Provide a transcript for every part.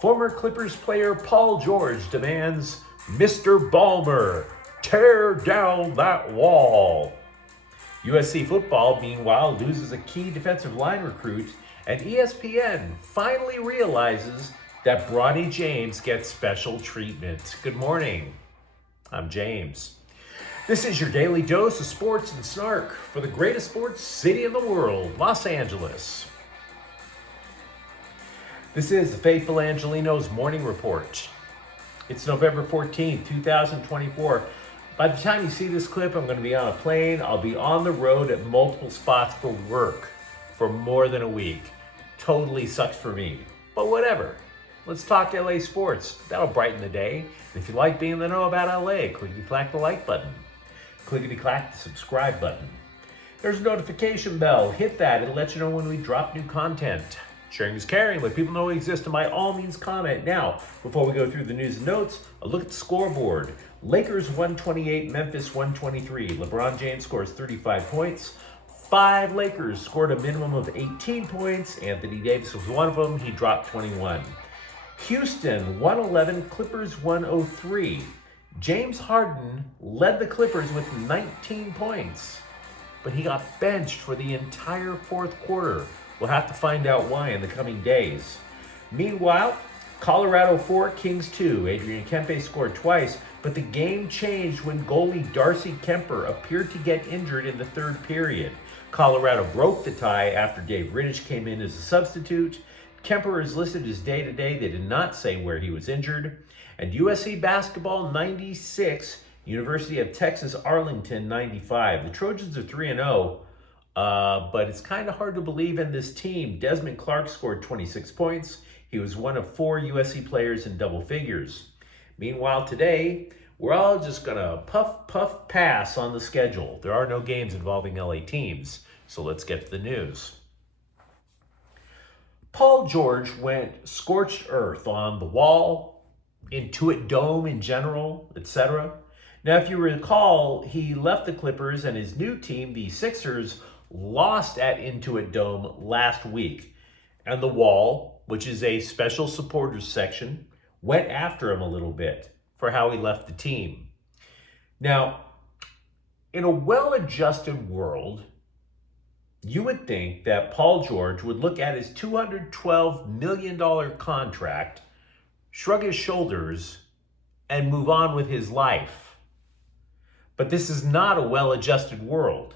Former Clippers player Paul George demands Mr. Ballmer tear down that wall. USC football, meanwhile, loses a key defensive line recruit, and ESPN finally realizes that Bronny James gets special treatment. Good morning. I'm James. This is your daily dose of sports and snark for the greatest sports city in the world, Los Angeles. This is the Faithful Angelenos Morning Report. It's November 14th, 2024. By the time you see this clip, I'm going to be on a plane. I'll be on the road at multiple spots for work for more than a week. Totally sucks for me, but whatever. Let's talk LA sports. That'll brighten the day. And if you like being in the know about LA, clickety-clack the like button. Clickety-clack the subscribe button. There's a notification bell. Hit that. It'll let you know when we drop new content. Sharing is caring. Let people know we exist, and by all means comment. Now, before we go through the news and notes, a look at the scoreboard. Lakers 128, Memphis 123. LeBron James scores 35 points. 5 Lakers scored a minimum of 18 points. Anthony Davis was one of them. He dropped 21. Houston 111, Clippers 103. James Harden led the Clippers with 19 points, but he got benched for the entire fourth quarter. We'll have to find out why in the coming days. Meanwhile, Colorado 4, Kings 2. Adrian Kempe scored twice, but the game changed when goalie Darcy Kemper appeared to get injured in the third period. Colorado broke the tie after Dave Riddich came in as a substitute. Kemper is listed as day-to-day. They did not say where he was injured. And USC basketball 96, University of Texas Arlington 95. The Trojans are 3-0. But it's kind of hard to believe in this team. Desmond Clark scored 26 points. He was one of 4 USC players in double figures. Meanwhile, today, we're all just going to puff, pass on the schedule. There are no games involving LA teams. So let's get to the news. Paul George went scorched earth on the Wall, Intuit Dome in general, etc. Now, if you recall, he left the Clippers and his new team, the Sixers, lost at Intuit Dome last week. And the Wall, which is a special supporters section, went after him a little bit for how he left the team. Now, in a well-adjusted world, you would think that Paul George would look at his $212 million contract, shrug his shoulders, and move on with his life. But this is not a well-adjusted world.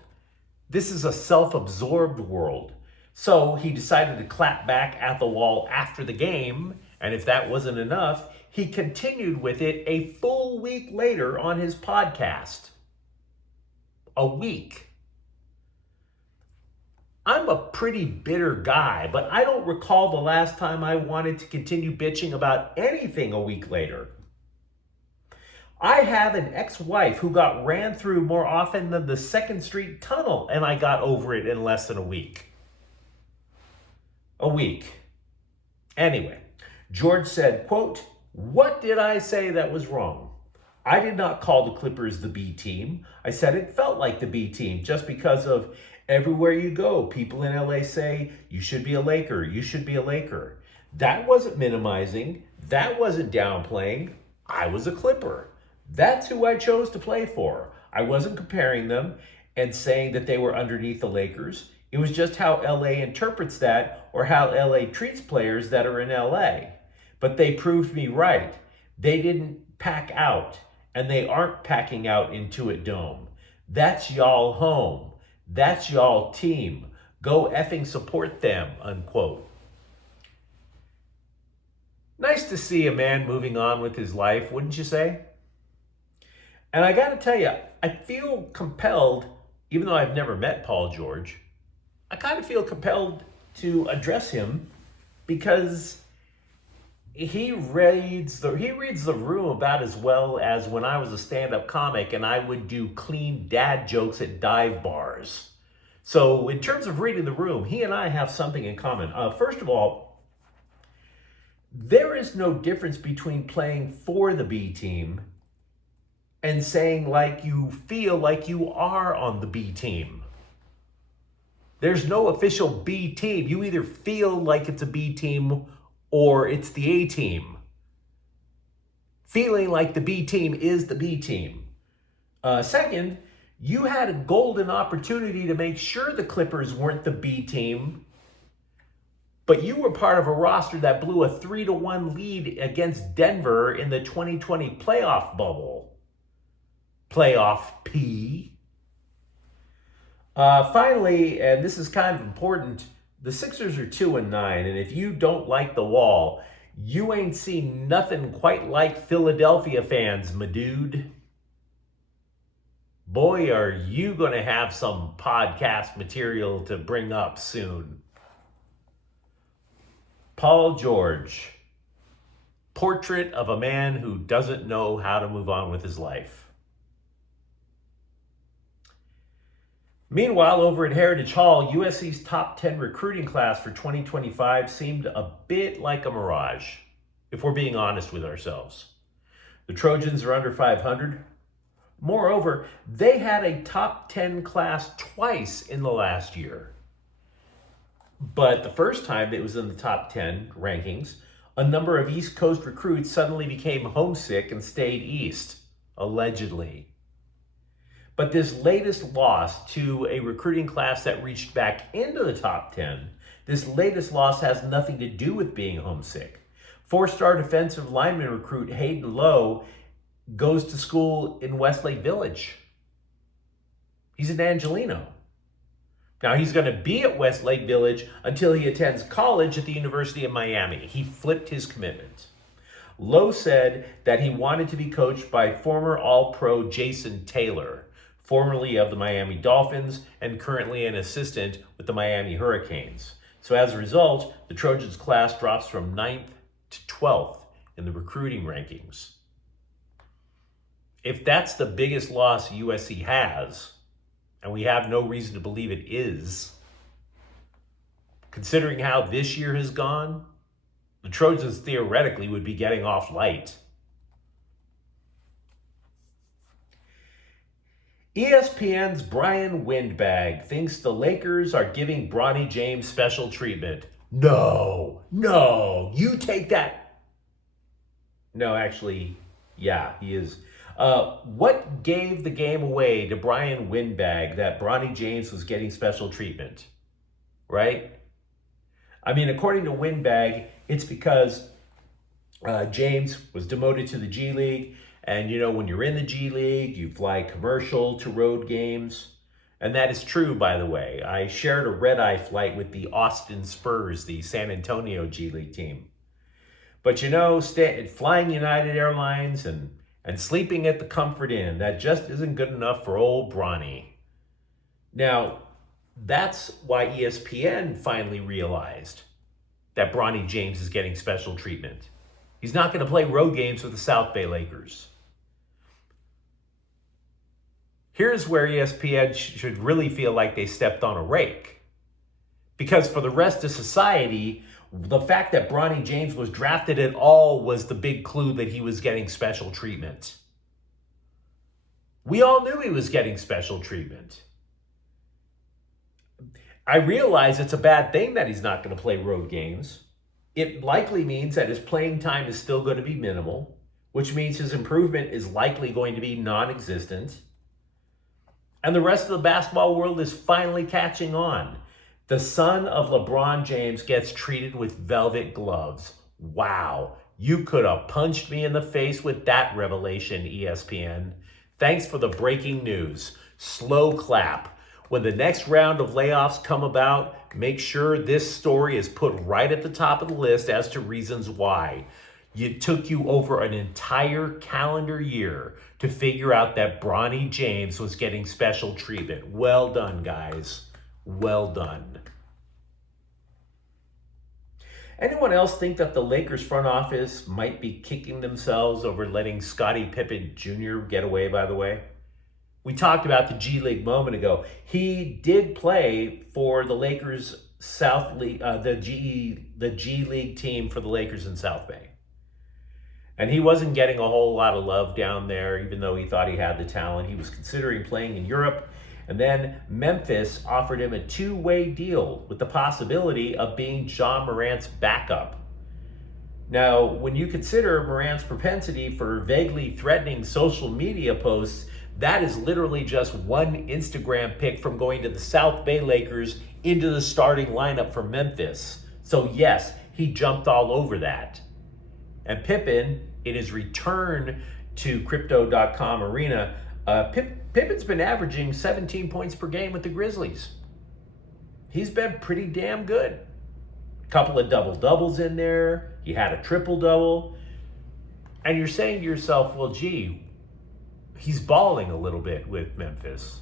This is a self-absorbed world. So he decided to clap back at the Wall after the game, and if that wasn't enough, he continued with it a full week later on his podcast. A week. I'm a pretty bitter guy, but I don't recall the last time I wanted to continue bitching about anything a week later. I have an ex-wife who got ran through more often than the 2nd Street Tunnel, and I got over it in less than a week. A week. Anyway, George said, quote, "What did I say that was wrong? I did not call the Clippers the B team. I said it felt like the B team just because of everywhere you go, people in LA say, you should be a Laker, you should be a Laker." That wasn't minimizing. That wasn't downplaying. I was a Clipper. That's who I chose to play for. I wasn't comparing them and saying that they were underneath the Lakers. It was just how LA interprets that, or how LA treats players that are in LA. But they proved me right. They didn't pack out, and they aren't packing out Intuit Dome. That's y'all home. That's y'all team. Go effing support them, unquote. Nice to see a man moving on with his life, wouldn't you say? And I got to tell you, I feel compelled, even though I've never met Paul George, I kind of feel compelled to address him because he reads the room about as well as when I was a stand-up comic and I would do clean dad jokes at dive bars. So in terms of reading the room, he and I have something in common. First of all, there is no difference between playing for the B team and saying like you feel like you are on the B team. There's no official B team. You either feel like it's a B team or it's the A team. Feeling like the B team is the B team. Second, you had a golden opportunity to make sure the Clippers weren't the B team, but you were part of a roster that blew a 3-1 lead against Denver in the 2020 playoff bubble. Playoff P. Finally, and this is kind of important, the Sixers are 2-9, and if you don't like the Wall, you ain't seen nothing quite like Philadelphia fans, my dude. Boy, are you going to have some podcast material to bring up soon. Paul George, portrait of a man who doesn't know how to move on with his life. Meanwhile, over at Heritage Hall, USC's top 10 recruiting class for 2025 seemed a bit like a mirage, if we're being honest with ourselves. The Trojans are under 500. Moreover, they had a top 10 class twice in the last year. But the first time it was in the top 10 rankings, a number of East Coast recruits suddenly became homesick and stayed east, allegedly. But this latest loss to a recruiting class that reached back into the top 10, this latest loss has nothing to do with being homesick. 4-star defensive lineman recruit Hayden Lowe goes to school in Westlake Village. He's an Angeleno. Now, he's going to be at Westlake Village until he attends college at the University of Miami. He flipped his commitment. Lowe said that he wanted to be coached by former All-Pro Jason Taylor, formerly of the Miami Dolphins and currently an assistant with the Miami Hurricanes. So as a result, the Trojans class drops from 9th to 12th in the recruiting rankings. If that's the biggest loss USC has, and we have no reason to believe it is, considering how this year has gone, the Trojans theoretically would be getting off light. ESPN's Brian Windbag thinks the Lakers are giving Bronny James special treatment. No, you take that. No, actually, yeah, he is. What gave the game away to Brian Windbag that Bronny James was getting special treatment? Right? I mean, according to Windbag, it's because James was demoted to the G League. And, you know, when you're in the G League, you fly commercial to road games. And that is true, by the way. I shared a red-eye flight with the Austin Spurs, the San Antonio G League team. But, you know, flying United Airlines and sleeping at the Comfort Inn, that just isn't good enough for old Bronny. Now, that's why ESPN finally realized that Bronny James is getting special treatment. He's not going to play road games with the South Bay Lakers. Here's where ESPN should really feel like they stepped on a rake. Because for the rest of society, the fact that Bronny James was drafted at all was the big clue that he was getting special treatment. We all knew he was getting special treatment. I realize it's a bad thing that he's not going to play road games. It likely means that his playing time is still going to be minimal, which means his improvement is likely going to be non-existent. And the rest of the basketball world is finally catching on. The son of LeBron James gets treated with velvet gloves. Wow, you could have punched me in the face with that revelation, ESPN. Thanks for the breaking news. Slow clap. When the next round of layoffs come about, make sure this story is put right at the top of the list as to reasons why. It took you over an entire calendar year to figure out that Bronny James was getting special treatment. Well done, guys. Well done. Anyone else think that the Lakers front office might be kicking themselves over letting Scottie Pippen Jr. get away, by the way? We talked about the G League a moment ago. He did play for the Lakers South League, the G League team for the Lakers in South Bay. And he wasn't getting a whole lot of love down there, even though he thought he had the talent. He was considering playing in Europe. And then Memphis offered him a two-way deal with the possibility of being John Morant's backup. Now, when you consider Morant's propensity for vaguely threatening social media posts, that is literally just one Instagram pic from going to the South Bay Lakers into the starting lineup for Memphis. So yes, he jumped all over that. And Pippen, in his return to Crypto.com Arena, Pippen's been averaging 17 points per game with the Grizzlies. He's been pretty damn good. Couple of double-doubles in there. He had a triple-double. And you're saying to yourself, well, gee, he's balling a little bit with Memphis.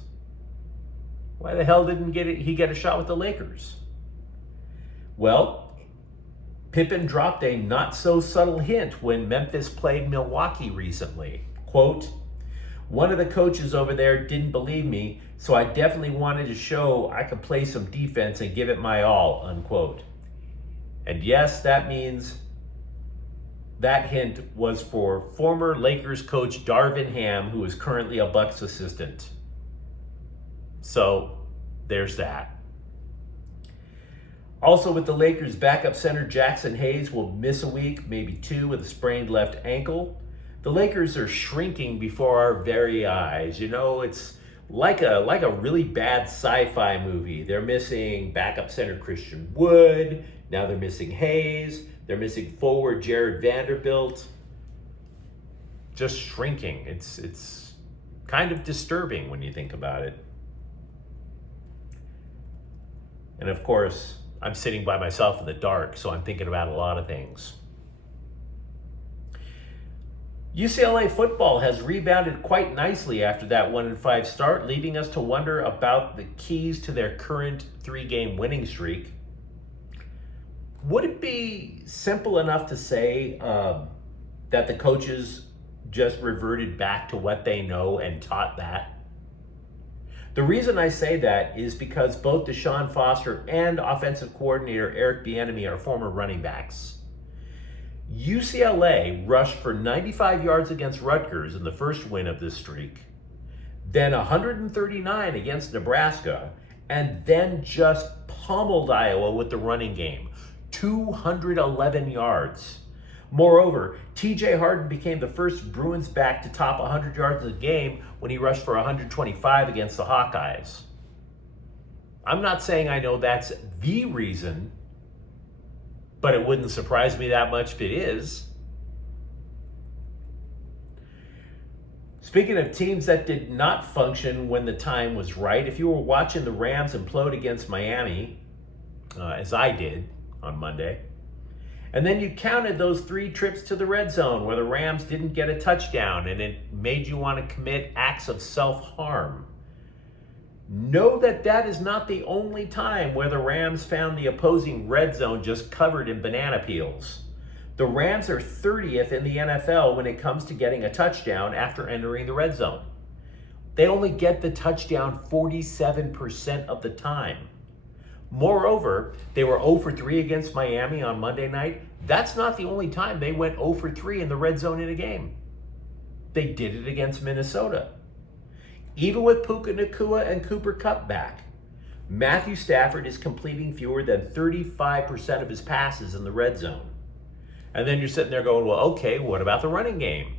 Why the hell didn't he get a shot with the Lakers? Well, Pippen dropped a not-so-subtle hint when Memphis played Milwaukee recently. Quote, "One of the coaches over there didn't believe me, so I definitely wanted to show I could play some defense and give it my all," unquote. And yes, that means that hint was for former Lakers coach Darvin Ham, who is currently a Bucks assistant. So there's that. Also with the Lakers, backup center Jackson Hayes will miss a week, maybe two, with a sprained left ankle. The Lakers are shrinking before our very eyes. You know, it's like a really bad sci-fi movie. They're missing backup center Christian Wood. Now they're missing Hayes. They're missing forward Jared Vanderbilt. Just shrinking. It's kind of disturbing when you think about it. And of course, I'm sitting by myself in the dark, so I'm thinking about a lot of things. UCLA football has rebounded quite nicely after that 1-5 start, leaving us to wonder about the keys to their current 3-game winning streak. Would it be simple enough to say that the coaches just reverted back to what they know and taught that? The reason I say that is because both Deshaun Foster and offensive coordinator Eric Bieniemy are former running backs. UCLA rushed for 95 yards against Rutgers in the first win of this streak, then 139 against Nebraska, and then just pummeled Iowa with the running game. 211 yards. Moreover, TJ Harden became the first Bruins back to top 100 yards of the game when he rushed for 125 against the Hawkeyes. I'm not saying I know that's the reason, but it wouldn't surprise me that much if it is. Speaking of teams that did not function when the time was right, if you were watching the Rams implode against Miami, as I did on Monday, and then you counted those 3 trips to the red zone where the Rams didn't get a touchdown and it made you want to commit acts of self-harm, know that that is not the only time where the Rams found the opposing red zone just covered in banana peels. The Rams are 30th in the NFL when it comes to getting a touchdown after entering the red zone. They only get the touchdown 47% of the time. Moreover, they were 0 for 3 against Miami on Monday night. That's not the only time they went 0 for 3 in the red zone in a game. They did it against Minnesota. Even with Puka Nacua and Cooper Kupp back, Matthew Stafford is completing fewer than 35% of his passes in the red zone. And then you're sitting there going, well, okay, what about the running game?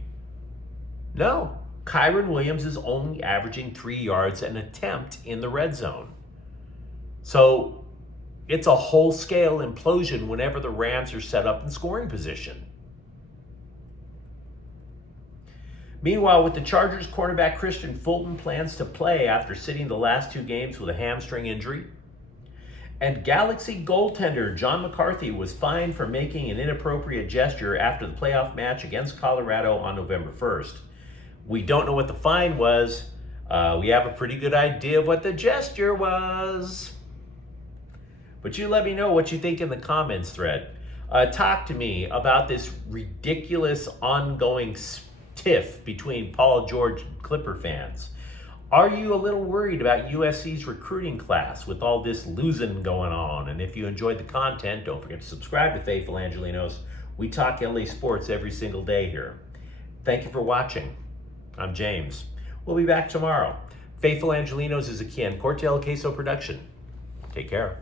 No, Kyron Williams is only averaging 3 yards an attempt in the red zone. So it's a whole-scale implosion whenever the Rams are set up in scoring position. Meanwhile, with the Chargers, cornerback Christian Fulton plans to play after sitting the last 2 games with a hamstring injury. And Galaxy goaltender John McCarthy was fined for making an inappropriate gesture after the playoff match against Colorado on November 1st. We don't know what the fine was. We have a pretty good idea of what the gesture was. But you let me know what you think in the comments thread. Talk to me about this ridiculous ongoing tiff between Paul George and Clipper fans. Are you a little worried about USC's recruiting class with all this losing going on? And if you enjoyed the content, don't forget to subscribe to Faithful Angelenos. We talk LA sports every single day here. Thank you for watching. I'm James. We'll be back tomorrow. Faithful Angelenos is a Ken Cortell Queso production. Take care.